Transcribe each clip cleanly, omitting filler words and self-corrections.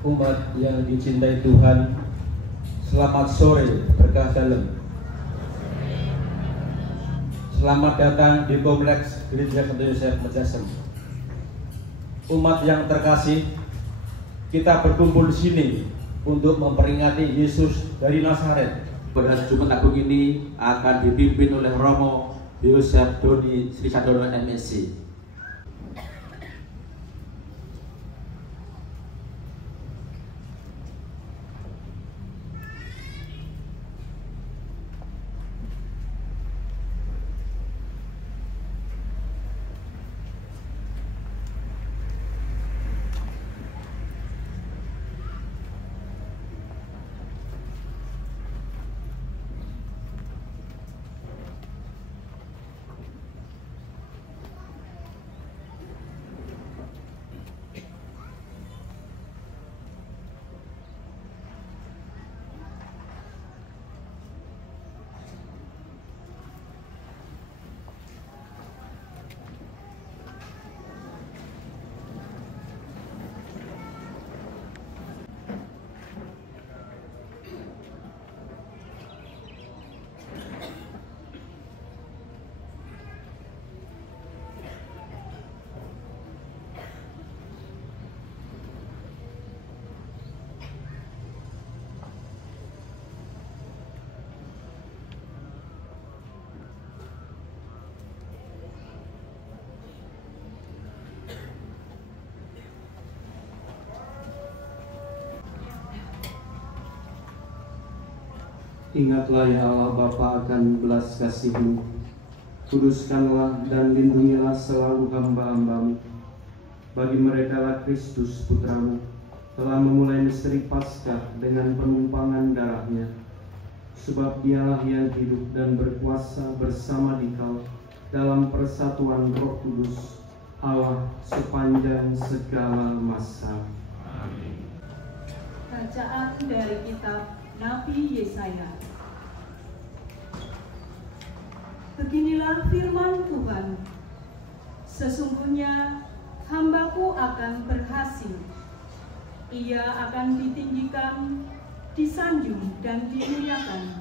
Umat yang dicintai Tuhan, selamat sore berkah dalam. Selamat datang di Kompleks Gereja Santo Yosef Majasem. Umat yang terkasih, kita berkumpul di sini untuk memperingati Yesus dari Nazaret. Pada Jumat Agung ini akan dipimpin oleh Romo Yosef Doni Sri Sadono MSc. Ingatlah ya Allah Bapa akan belas kasih-Mu. Kuduskanlah dan lindungilah selalu hamba-hamba-Mu. Bagi mereka lah Kristus Putra-Mu telah memulai misteri Paskah dengan penumpangan darahnya. Sebab Dialah yang hidup dan berkuasa bersama Dikau dalam persatuan Roh Kudus, Allah sepanjang segala masa. Amin. Bacaan dari kitab Nabi Yesaya. Beginilah firman Tuhan, sesungguhnya hambaku akan berhasil, ia akan ditinggikan, disanjung dan dimuliakan.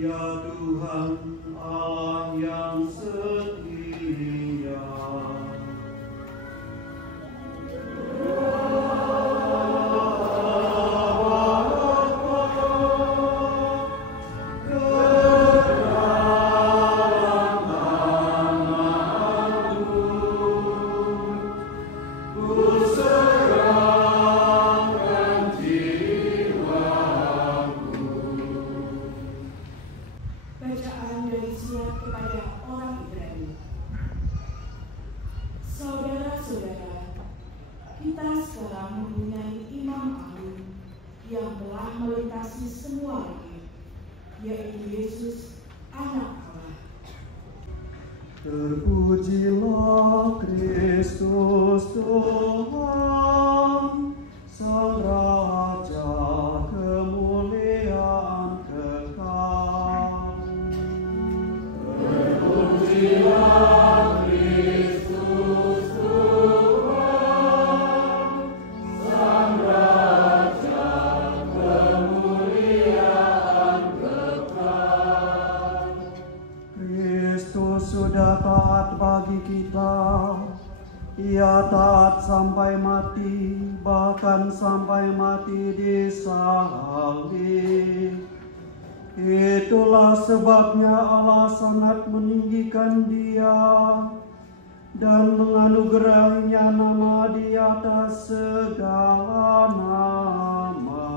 Ya Tuhan Allah yang setia. Bacaan dari surat kepada orang Ibrani. Saudara-saudara, kita sekarang mempunyai imam agung yang telah melintasi semua langit, yaitu Yesus, Anak Allah. Terpujilah Kristus Tuhan, Sang Raja kemuliaan kekal. Terpujilah Kristus Tuhan, taat bagi kita. Ia taat sampai mati, bahkan sampai mati disalib. Itulah sebabnya Allah sangat meninggikan Dia dan menganugerahinya nama di atas segala nama.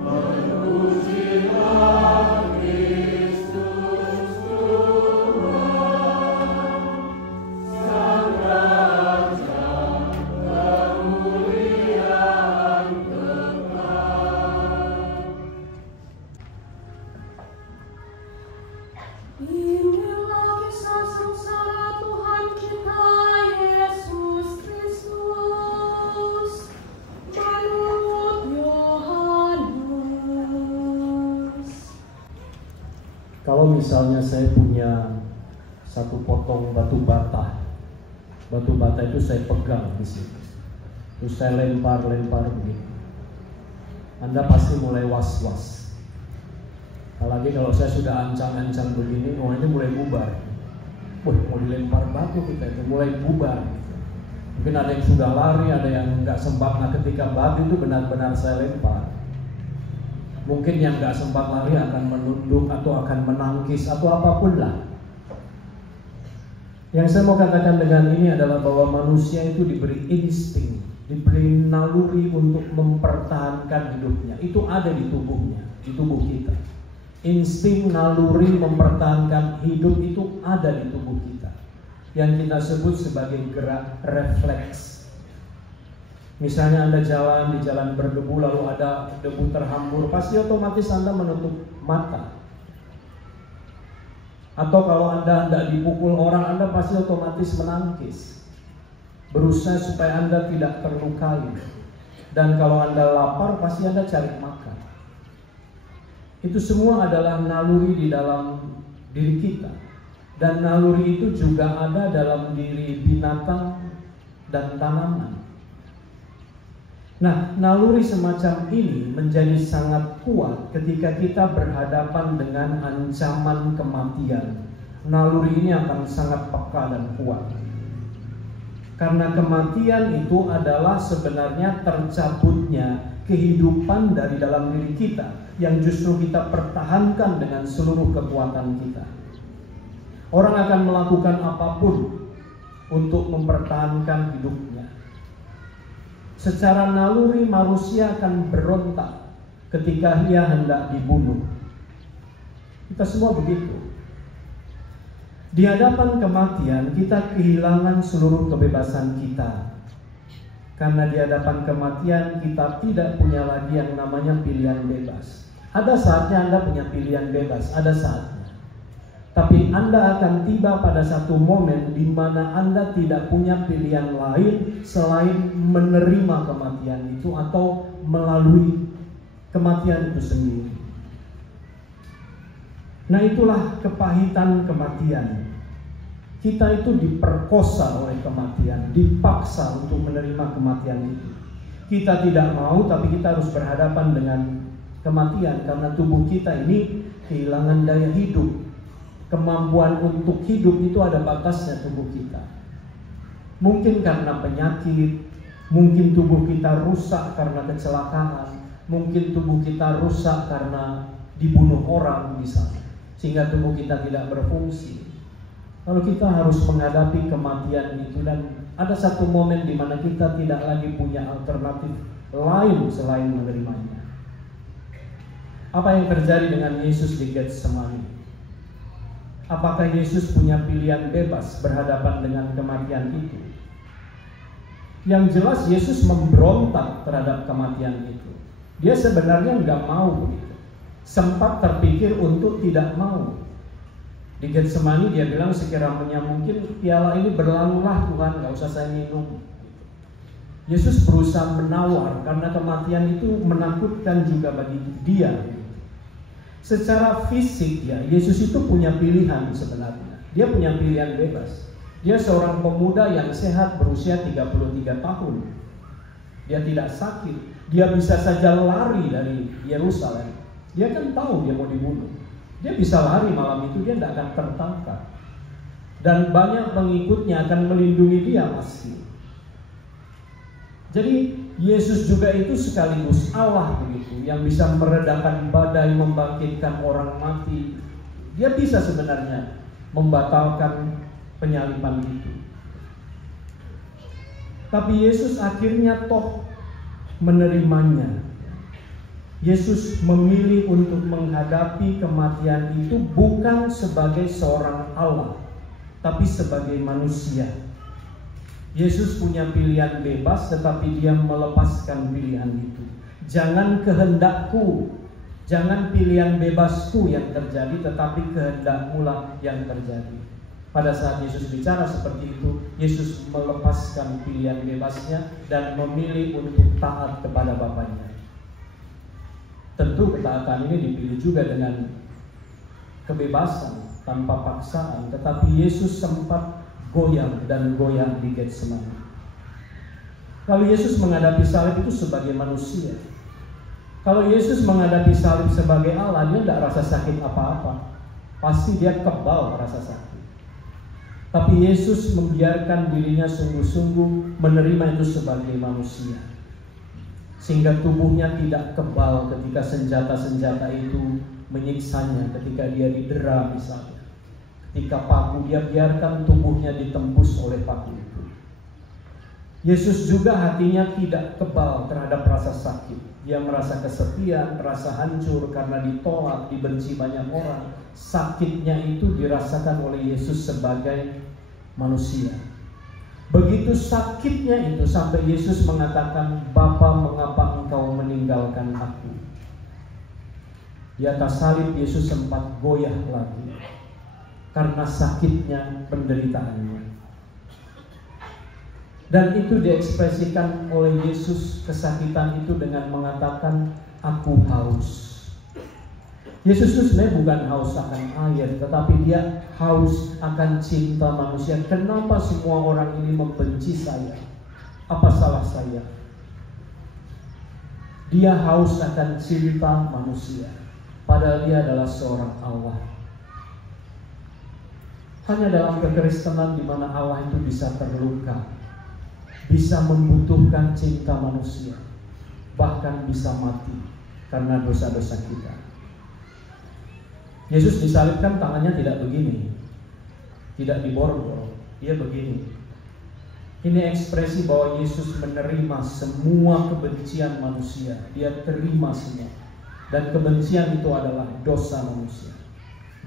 Terpujilah Kristus Tuhan, Sang Raja, kemuliaan kekal. Inilah kisah sengsara Tuhan kita Yesus Kristus menurut Yohanes. Kalau misalnya saya punya satu potong batu bata itu saya pegang di sini, terus saya lempar begitu, Anda pasti mulai was-was. Apalagi kalau saya sudah ancang-ancang begini, ini mulai bubar. Mau dilempar batu kita itu mulai bubar. Mungkin ada yang sudah lari, ada yang nggak sempat. Nah, ketika batu itu benar-benar saya lempar, mungkin yang nggak sempat lari akan menunduk atau akan menangkis atau apapun lah. Yang saya mau katakan dengan ini adalah bahwa manusia itu diberi insting, diberi naluri untuk mempertahankan hidupnya. Itu ada di tubuhnya, di tubuh kita. Insting naluri mempertahankan hidup itu ada di tubuh kita, yang kita sebut sebagai gerak refleks. Misalnya Anda jalan di jalan berdebu, lalu ada debu terhambur, pasti otomatis Anda menutup mata. Atau kalau Anda tidak dipukul orang, Anda pasti otomatis menangkis, berusaha supaya Anda tidak terlukai. Dan kalau Anda lapar, pasti Anda cari makan. Itu semua adalah naluri di dalam diri kita. Dan naluri itu juga ada dalam diri binatang dan tanaman. Nah, naluri semacam ini menjadi sangat kuat ketika kita berhadapan dengan ancaman kematian. Naluri ini akan sangat peka dan kuat. Karena kematian itu adalah sebenarnya tercabutnya kehidupan dari dalam diri kita, yang justru kita pertahankan dengan seluruh kekuatan kita. Orang akan melakukan apapun untuk mempertahankan hidupnya. Secara naluri manusia akan berontak ketika ia hendak dibunuh. Kita semua begitu. Di hadapan kematian kita kehilangan seluruh kebebasan kita. Karena di hadapan kematian kita tidak punya lagi yang namanya pilihan bebas. Ada saatnya Anda punya pilihan bebas, ada saatnya. Tapi Anda akan tiba pada satu momen di mana Anda tidak punya pilihan lain selain menerima kematian itu atau melalui kematian itu sendiri. Nah, itulah kepahitan kematian. Kita itu diperkosa oleh kematian, dipaksa untuk menerima kematian itu. Kita tidak mau, tapi kita harus berhadapan dengan kematian karena tubuh kita ini kehilangan daya hidup. Kemampuan untuk hidup itu ada batasnya tubuh kita. Mungkin karena penyakit, mungkin tubuh kita rusak karena kecelakaan, mungkin tubuh kita rusak karena dibunuh orang misalnya, sehingga tubuh kita tidak berfungsi. Lalu kita harus menghadapi kematian itu, dan ada satu momen di mana kita tidak lagi punya alternatif lain selain menerimanya. Apa yang terjadi dengan Yesus di Getsemani? Apakah Yesus punya pilihan bebas berhadapan dengan kematian itu? Yang jelas Yesus memberontak terhadap kematian itu. Dia sebenarnya nggak mau begitu. Sempat terpikir untuk tidak mau. Di Getsemani dia bilang, sekiranya mungkin piala ini berlalulah Tuhan, nggak usah saya minum. Yesus berusaha menawar karena kematian itu menakutkan juga bagi dia. Secara fisik ya, Yesus itu punya pilihan sebenarnya. Dia punya pilihan bebas. Dia seorang pemuda yang sehat berusia 33 tahun. Dia tidak sakit. Dia bisa saja lari dari Yerusalem. Dia kan tahu dia mau dibunuh. Dia bisa lari malam itu, dia tidak akan tertangkap. Dan banyak pengikutnya akan melindungi dia pasti. Jadi Yesus juga itu sekaligus Allah begitu, yang bisa meredakan badai, membangkitkan orang mati. Dia bisa sebenarnya membatalkan penyaliban itu. Tapi Yesus akhirnya toh menerimanya. Yesus memilih untuk menghadapi kematian itu bukan sebagai seorang Allah, tapi sebagai manusia. Yesus punya pilihan bebas, tetapi dia melepaskan pilihan itu. Jangan kehendakku, jangan pilihan bebasku yang terjadi, tetapi kehendakmu lah yang terjadi. Pada saat Yesus bicara seperti itu, Yesus melepaskan pilihan bebasnya dan memilih untuk taat kepada Bapaknya. Tentu ketaatan ini dipilih juga dengan kebebasan, tanpa paksaan. Tetapi Yesus sempat goyang dan goyang di Getsemani. Kalau Yesus menghadapi salib itu sebagai manusia, kalau Yesus menghadapi salib sebagai Allah, dia tidak rasa sakit apa-apa. Pasti dia kebal rasa sakit. Tapi Yesus membiarkan dirinya sungguh-sungguh menerima itu sebagai manusia, sehingga tubuhnya tidak kebal ketika senjata-senjata itu menyiksanya, ketika dia didera misalnya. Ketika paku, dia biarkan tubuhnya ditembus oleh paku itu. Yesus juga hatinya tidak kebal terhadap rasa sakit. Dia merasa kesepian, merasa hancur karena ditolak, dibenci banyak orang. Sakitnya itu dirasakan oleh Yesus sebagai manusia. Begitu sakitnya itu sampai Yesus mengatakan, "Bapa, mengapa engkau meninggalkan aku?" Di atas salib Yesus sempat goyah lagi karena sakitnya, penderitaannya. Dan itu diekspresikan oleh Yesus, kesakitan itu, dengan mengatakan, "Aku haus." Yesus itu sebenarnya bukan haus akan air, tetapi dia haus akan cinta manusia. Kenapa semua orang ini membenci saya? Apa salah saya? Dia haus akan cinta manusia, padahal dia adalah seorang Allah. Hanya dalam kekristenan di mana Allah itu bisa terluka, bisa membutuhkan cinta manusia, bahkan bisa mati karena dosa-dosa kita. Yesus disalibkan, tangannya tidak begini, tidak diborgol, dia begini. Ini ekspresi bahwa Yesus menerima semua kebencian manusia. Dia terima semua. Dan kebencian itu adalah dosa manusia.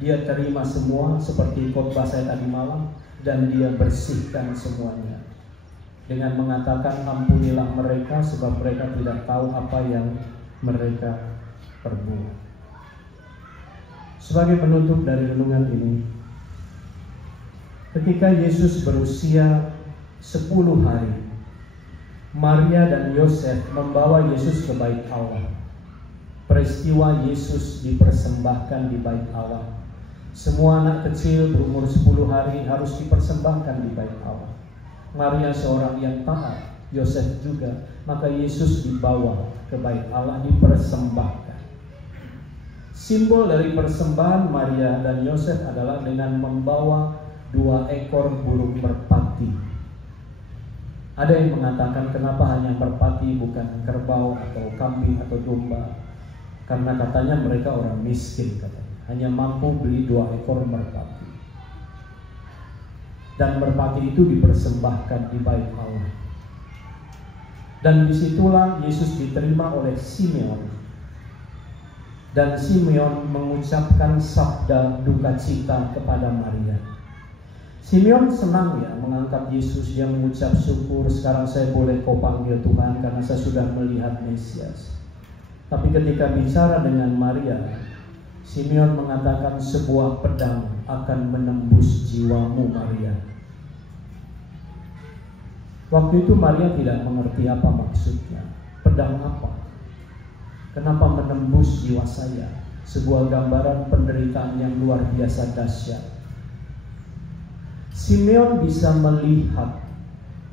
Dia terima semua seperti khotbah saya tadi malam, dan dia bersihkan semuanya dengan mengatakan, "Ampunilah mereka sebab mereka tidak tahu apa yang mereka perbuat." Sebagai penutup dari renungan ini, ketika Yesus berusia 10 hari, Maria dan Yosef membawa Yesus ke bait Allah. Peristiwa Yesus dipersembahkan di bait Allah. Semua anak kecil berumur 10 hari harus dipersembahkan di bait Allah. Maria seorang yang taat, Yosef juga, maka Yesus dibawa ke bait Allah, dipersembahkan. Simbol dari persembahan Maria dan Yosef adalah dengan membawa 2 ekor burung merpati. Ada yang mengatakan, kenapa hanya merpati bukan kerbau atau kambing atau domba? Karena katanya mereka orang miskin, katanya hanya mampu beli 2 ekor merpati. Dan merpati itu dipersembahkan di bait Allah. Dan disitulah Yesus diterima oleh Simeon. Dan Simeon mengucapkan sabda duka cita kepada Maria. Simeon senang ya mengangkat Yesus. Dia mengucap syukur, sekarang saya boleh kau panggil Tuhan karena saya sudah melihat Mesias. Tapi ketika bicara dengan Maria, Simeon mengatakan, sebuah pedang akan menembus jiwamu Maria. Waktu itu Maria tidak mengerti apa maksudnya. Pedang apa? Kenapa menembus jiwa saya? Sebuah gambaran penderitaan yang luar biasa dahsyat. Simeon bisa melihat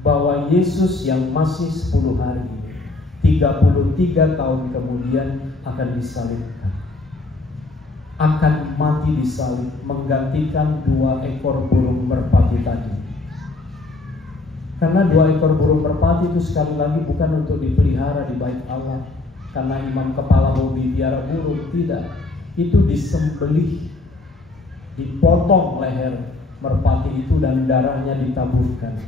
bahwa Yesus yang masih 10 hari, 33 tahun kemudian akan disalibkan. akan mati di salib menggantikan 2 ekor burung merpati tadi. Karena 2 ekor burung merpati itu sekali lagi bukan untuk dipelihara di bait Allah, karena imam kepala mau biara burung, tidak. Itu disembelih, dipotong leher merpati itu dan darahnya ditaburkan,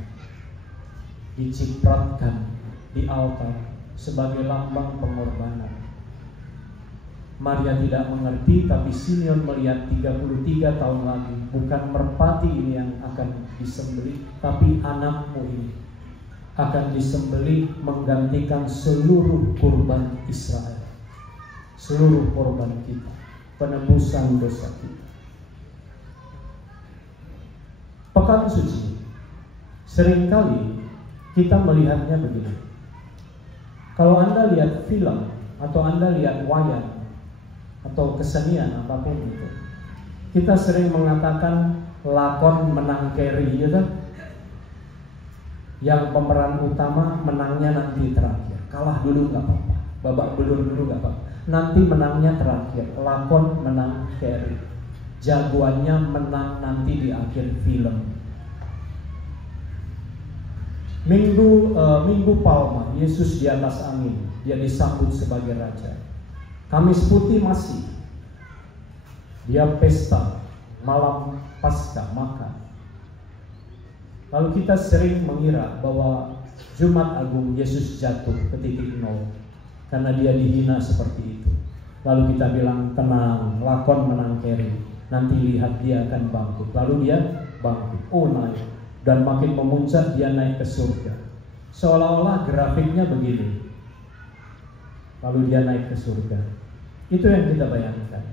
dicipratkan di altar sebagai lambang pengorbanan. Maria tidak mengerti, tapi Simeon melihat 33 tahun lagi bukan merpati ini yang akan disembelih, tapi anakmu ini akan disembelih menggantikan seluruh kurban Israel, seluruh korban kita, penebusan dosa kita. Pekan suci seringkali kita melihatnya begini. Kalau Anda lihat film atau Anda lihat wayang atau kesenian apapun itu, kita sering mengatakan lakon menang keri, ya kan? Yang pemeran utama menangnya nanti terakhir, kalah dulu nggak apa-apa, babak belur dulu nggak apa-apa, nanti menangnya terakhir. Lakon menang keri, jagoannya menang nanti di akhir film. Minggu Palma, Yesus di atas angin, dia disambut sebagai raja. Kamis Putih masih, dia pesta malam Paskah makan. Lalu kita sering mengira bahwa Jumat Agung Yesus jatuh ke titik nol karena dia dihina seperti itu. Lalu kita bilang tenang, lakon menang keri, nanti lihat dia akan bangkit. Lalu dia bangkit, oh naik, dan makin memuncak dia naik ke surga. Seolah-olah grafiknya begini, lalu dia naik ke surga. Itu yang kita bayangkan.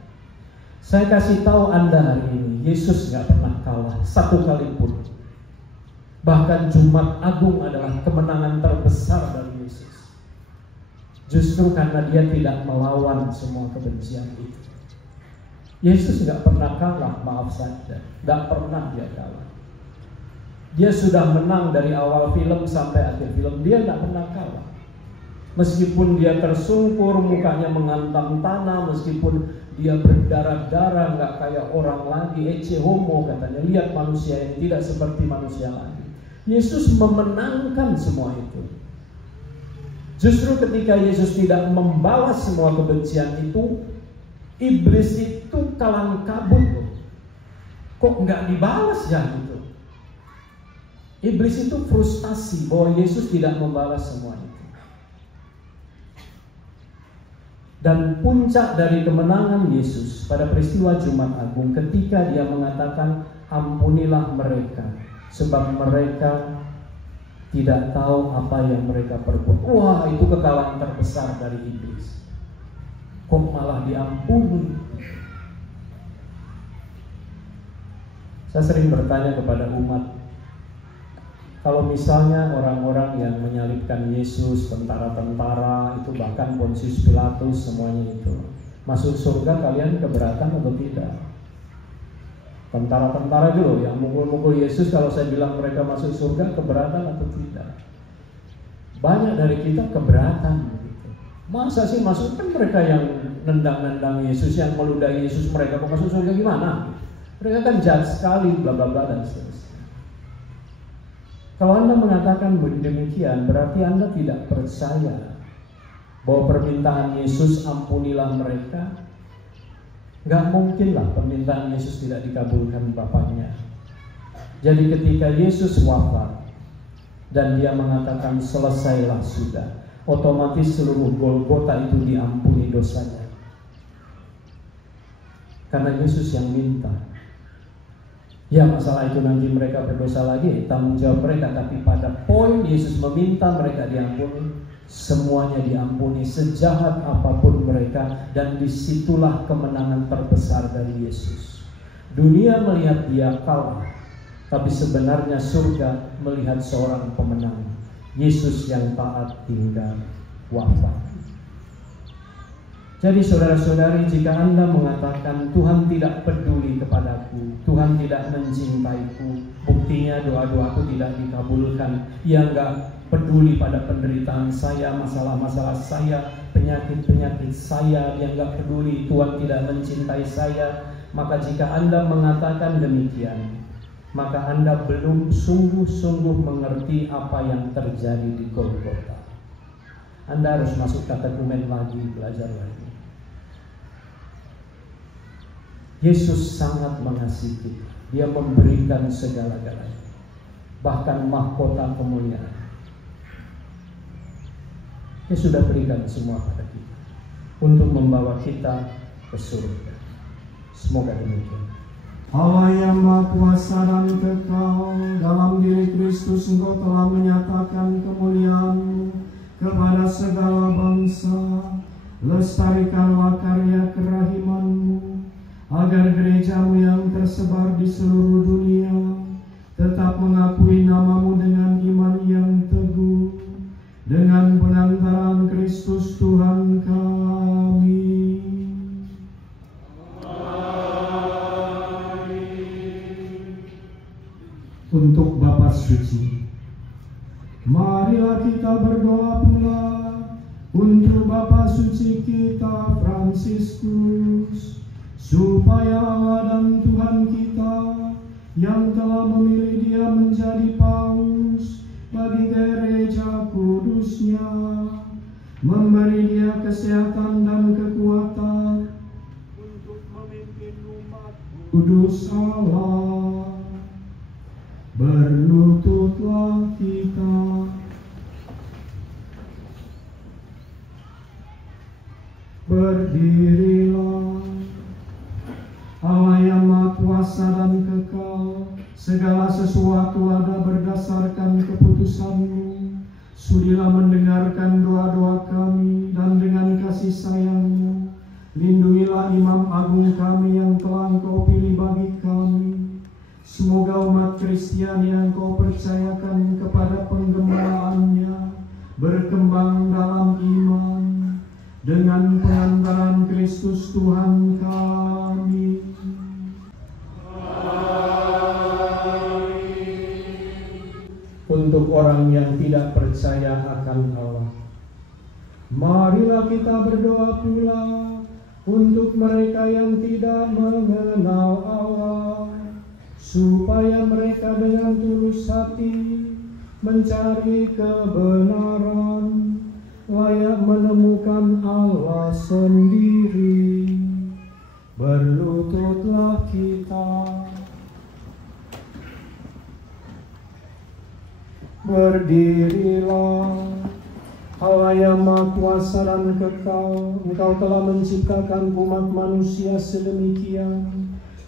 Saya kasih tahu Anda hari ini, Yesus gak pernah kalah satu kali pun. Bahkan Jumat Agung adalah kemenangan terbesar dari Yesus. Justru karena dia tidak melawan semua kebencian itu. Yesus gak pernah kalah, maaf saja. Gak pernah dia kalah. Dia sudah menang dari awal film sampai akhir film. Dia gak pernah kalah. Meskipun dia tersungkur, mukanya menghantam tanah, meskipun dia berdarah-darah, nggak kayak orang lagi, ecce homo katanya. Lihat manusia yang tidak seperti manusia lagi. Yesus memenangkan semua itu. Justru ketika Yesus tidak membalas semua kebencian itu, iblis itu kalang kabut. Kok nggak dibalas ya gitu? Iblis itu frustasi bahwa Yesus tidak membalas semua itu. Dan puncak dari kemenangan Yesus pada peristiwa Jumat Agung ketika dia mengatakan ampunilah mereka sebab mereka tidak tahu apa yang mereka perbuat. Wah, itu kekalahan terbesar dari iblis. Kok malah diampuni? Saya sering bertanya kepada umat, kalau misalnya orang-orang yang menyalibkan Yesus, tentara-tentara itu, bahkan Pontius Pilatus, semuanya itu masuk surga, kalian keberatan atau tidak? Tentara-tentara itu loh yang mukul-mukul Yesus, kalau saya bilang mereka masuk surga, keberatan atau tidak? Banyak dari kita keberatan gitu. Masa sih masuk, kan mereka yang nendang-nendang Yesus, yang meludahi Yesus, mereka mau masuk surga gimana? Mereka kan jahat sekali, bla bla bla dan seterusnya. Kalau Anda mengatakan demikian, berarti Anda tidak percaya bahwa permintaan Yesus ampunilah mereka. Gak mungkinlah permintaan Yesus tidak dikabulkan Bapaknya. Jadi ketika Yesus wafat dan dia mengatakan selesailah sudah, otomatis seluruh Golgota itu diampuni dosanya. Karena Yesus yang minta. Ya, masalah itu nanti mereka berdosa lagi, tanggung jawab mereka. Tapi pada poin Yesus meminta mereka diampuni, semuanya diampuni, sejahat apapun mereka. Dan disitulah kemenangan terbesar dari Yesus. Dunia melihat dia kalah, tapi sebenarnya surga melihat seorang pemenang, Yesus yang taat hingga wafat. Jadi saudara-saudari, jika Anda mengatakan Tuhan tidak peduli kepadaku, Tuhan tidak mencintaiku, buktinya doa-doaku tidak dikabulkan, Ia enggak peduli pada penderitaan saya, masalah-masalah saya, penyakit penyakit-penyakit saya, Dia nggak peduli, Tuhan tidak mencintai saya. Maka jika Anda mengatakan demikian, maka Anda belum sungguh-sungguh mengerti apa yang terjadi di Golgota. Anda harus masuk katekumen lagi, belajar lagi. Yesus sangat mengasihi kita. Dia memberikan segala-galanya, bahkan mahkota kemuliaan. Dia sudah berikan semua pada kita untuk membawa kita ke surga. Semoga demikian. Allah yang Maha Kuasa dan kekal, dalam diri Kristus Engkau telah menyatakan kemuliaan-Mu kepada segala bangsa. Lestarikanlah karya kerahiman-Mu, agar gereja-Mu yang tersebar di seluruh dunia tetap mengakui nama-Mu dengan iman yang teguh, dengan pengantaran Kristus Tuhan kami. Untuk Bapa Suci, marilah kita berdoa pula untuk Bapa Suci kita Fransiskus, supaya Allah dan Tuhan kita yang telah memilih dia menjadi paus bagi gereja kudusnya, memberi dia kesehatan dan kekuatan untuk memimpin umat kudus Allah. Berlututlah kita. Berdirilah. Allah yang Maha Kuasa dan kekal, segala sesuatu ada berdasarkan keputusan-Mu. Sudilah mendengarkan doa-doa kami, dan dengan kasih sayang-Mu lindungilah Imam Agung kami yang telah Engkau pilih bagi kami. Semoga umat Kristiani yang Kau percayakan kepada penggembalaannya berkembang dalam iman dengan pengantaran Kristus Tuhan kami. Untuk orang yang tidak percaya akan Allah, marilah kita berdoa pula untuk mereka yang tidak mengenal Allah, supaya mereka dengan tulus hati mencari kebenaran, layak menemukan Allah sendiri. Berlututlah kita. Berdirilah. Allah yang Maha Kuasa dan kekal, Engkau telah menciptakan umat manusia sedemikian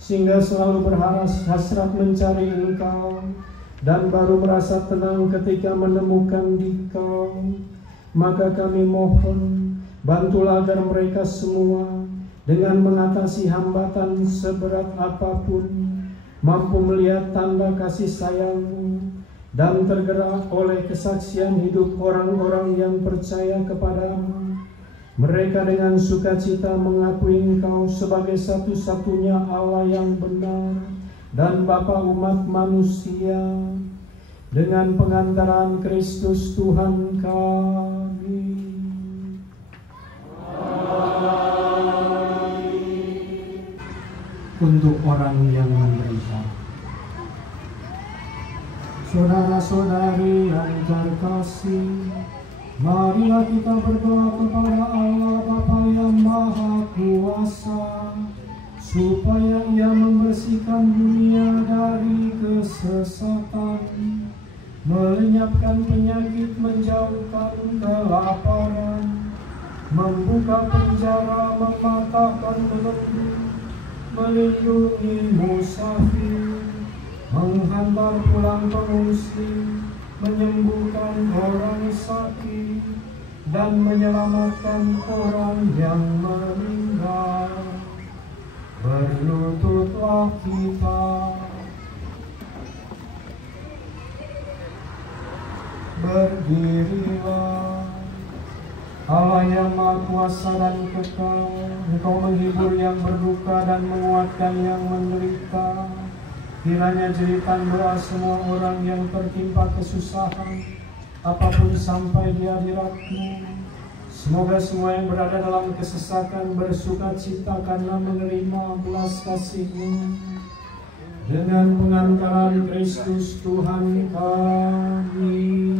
sehingga selalu berhasrat mencari Engkau dan baru merasa tenang ketika menemukan Dikau. Maka kami mohon, bantulah agar mereka semua dengan mengatasi hambatan seberat apapun mampu melihat tanda kasih sayang-Mu dan tergerak oleh kesaksian hidup orang-orang yang percaya kepadamu. Mereka dengan sukacita mengakui Engkau sebagai satu-satunya Allah yang benar dan Bapa umat manusia, dengan pengantaran Kristus Tuhan kami. Untuk orang yang menderita, saudara-saudari yang terkasih, marilah kita berdoa kepada Allah Bapa yang Maha Kuasa, supaya Ia membersihkan dunia dari kesesatan, melenyapkan penyakit, menjauhkan kelaparan, membuka penjara, mematahkan belenggu, melindungi musafir, menghantar pulang pengungsi, menyembuhkan orang sakit, dan menyelamatkan orang yang meninggal. Berlututlah kita. Berdirilah. Allah yang Maha Kuasa dan kekal, Engkau menghibur yang berduka dan menguatkan yang menderita. Kiranya jeritan doa semua orang yang tertimpa kesusahan apapun sampai di hadirat-Mu, Semoga semua yang berada dalam kesesakan bersuka cita karena menerima belas kasih-Mu. Dengan pengantaran Kristus Tuhan kami.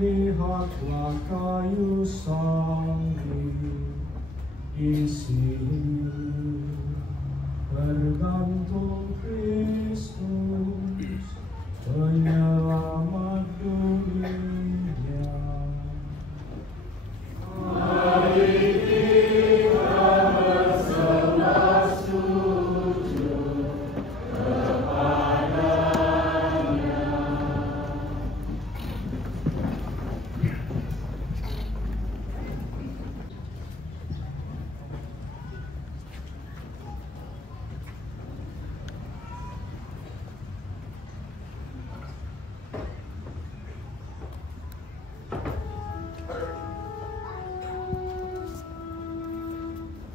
Lihatlah kayu salib di sini, bergantung Kristus, penyelamat dunia. Mari kita bersembah sujud kepada-Nya.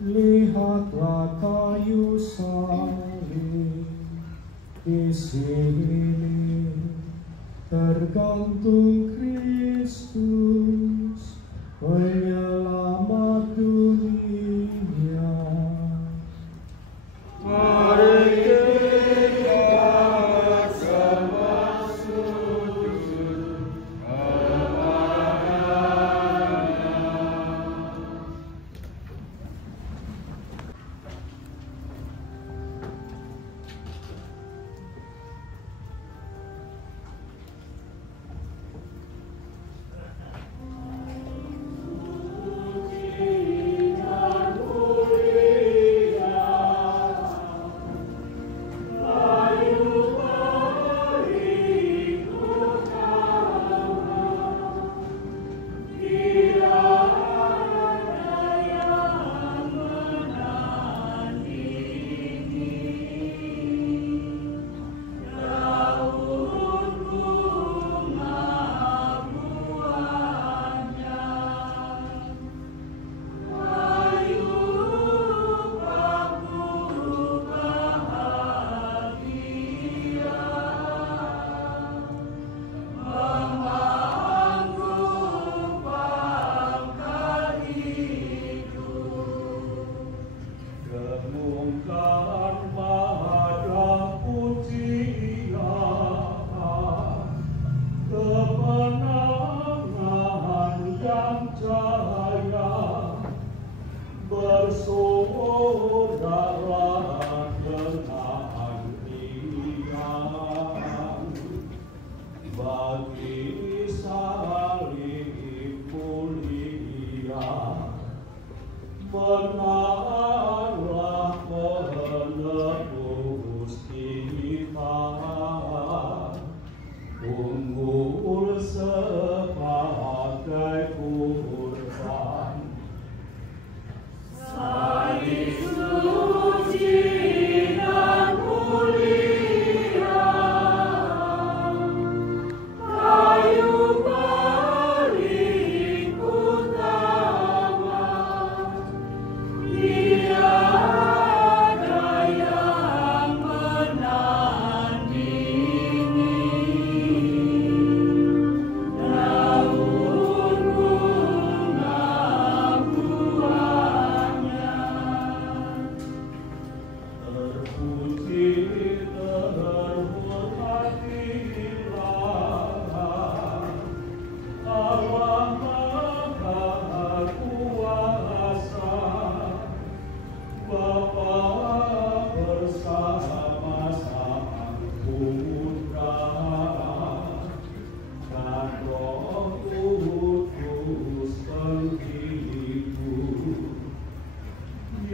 Lihatlah kayu salib di sini, tergantung Kristus, penyelamat dunia. Mari kita bersembah sujud kepada-Nya.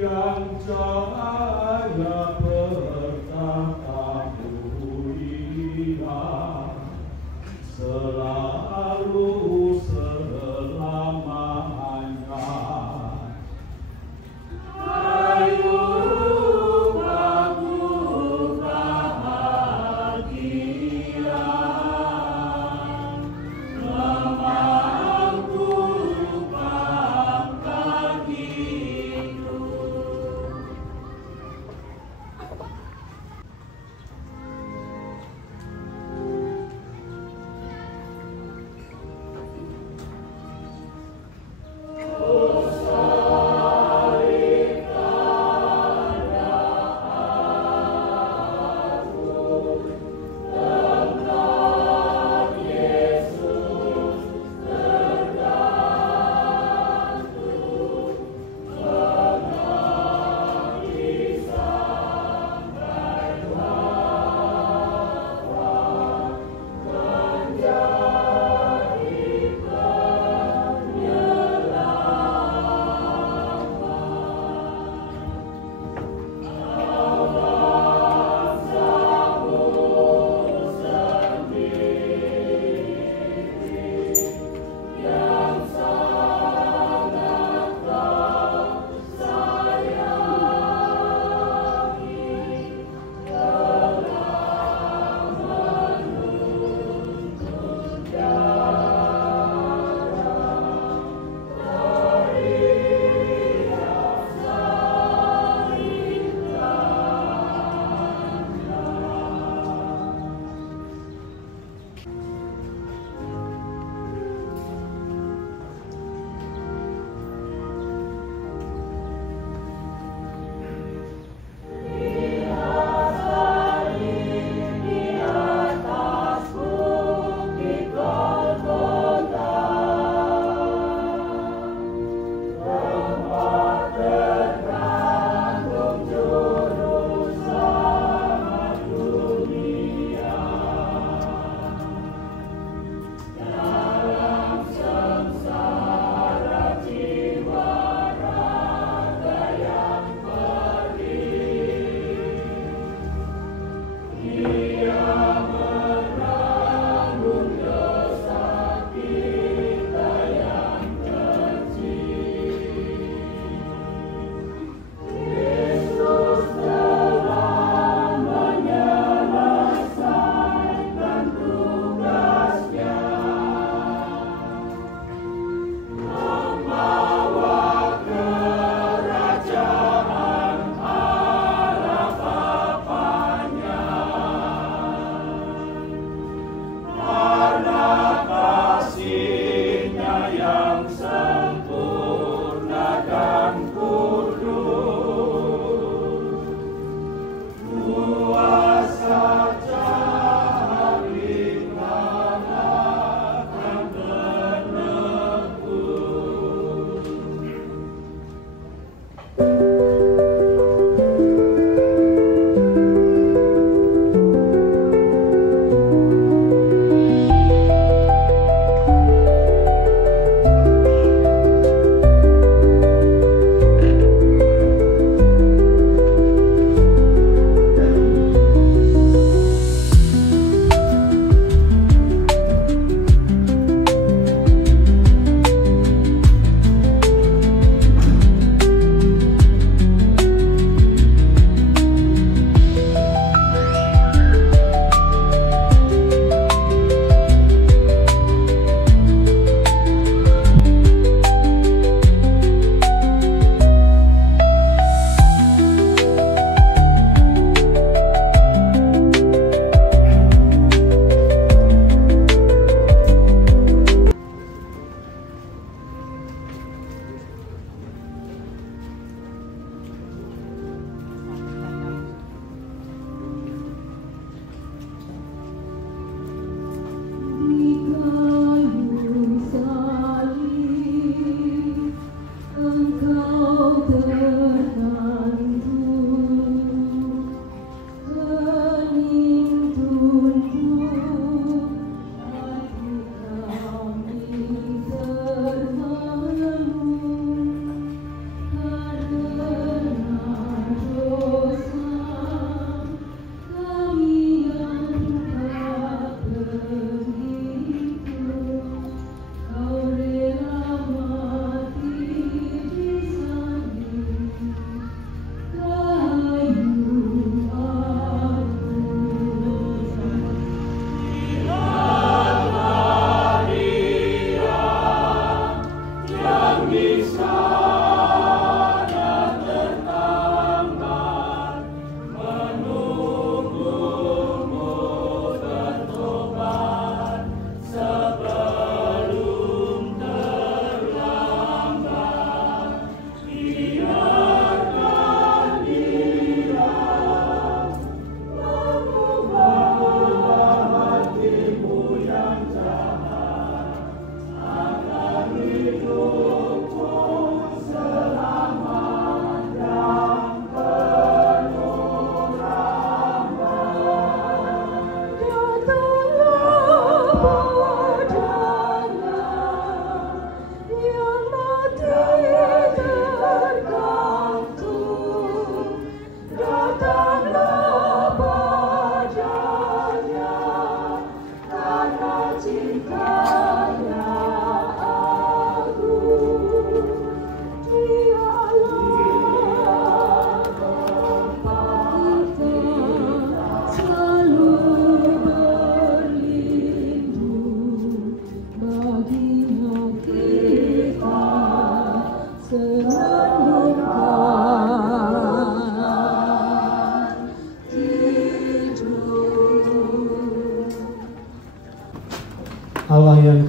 yang cahaya bertata mulia selalu selamanya. Ayo aku bahagia, memangku bangkit hidup.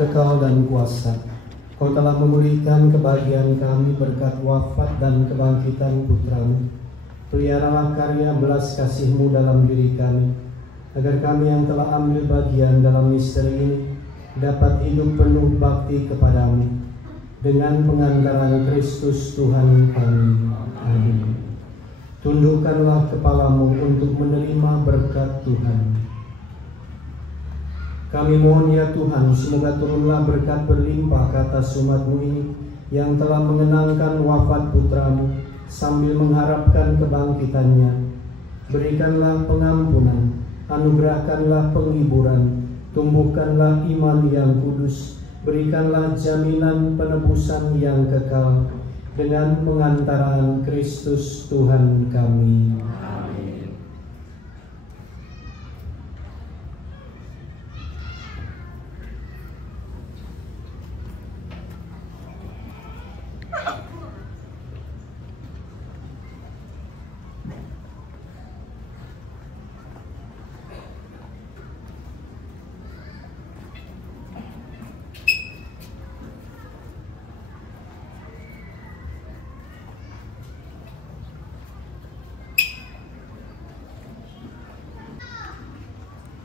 kekal dan kuasa. Kau telah memulihkan kebahagiaan kami berkat wafat dan kebangkitan Putra-Mu. Peliharalah karya belas kasih-Mu dalam diri kami, agar kami yang telah ambil bagian dalam misteri ini dapat hidup penuh bakti kepadamu. Dengan pengantaran Kristus Tuhan kami. Amin. Tundukkanlah kepalamu untuk menerima berkat Tuhan. Kami mohon ya Tuhan, semoga turunlah berkat berlimpah ke atas umat-Mu ini yang telah mengenangkan wafat Putra-Mu sambil mengharapkan kebangkitannya. Berikanlah pengampunan, anugerahkanlah penghiburan, tumbuhkanlah iman yang kudus, berikanlah jaminan penebusan yang kekal dengan pengantaran Kristus Tuhan kami.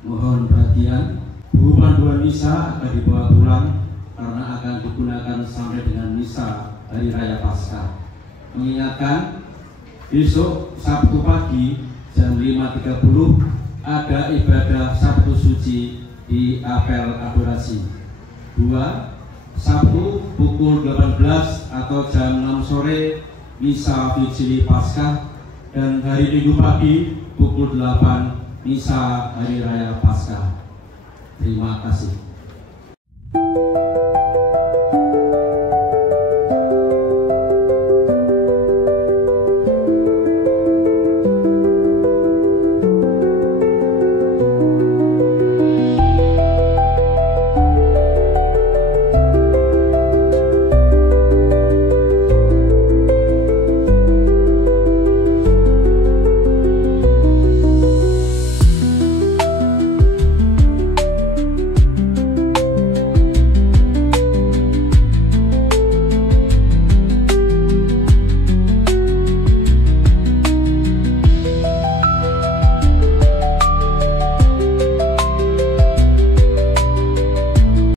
Mohon perhatian, buku panduan misa akan dibawa pulang karena akan digunakan sampai dengan misa Hari Raya Paskah. Mengingatkan, besok Sabtu pagi jam 5.30 ada ibadah Sabtu Suci di Apel Adorasi. 2. Sabtu pukul 18 atau jam 6 sore misa Vigili Paskah, dan hari Minggu pagi pukul 8 misa Hari Raya Paskah. Terima kasih.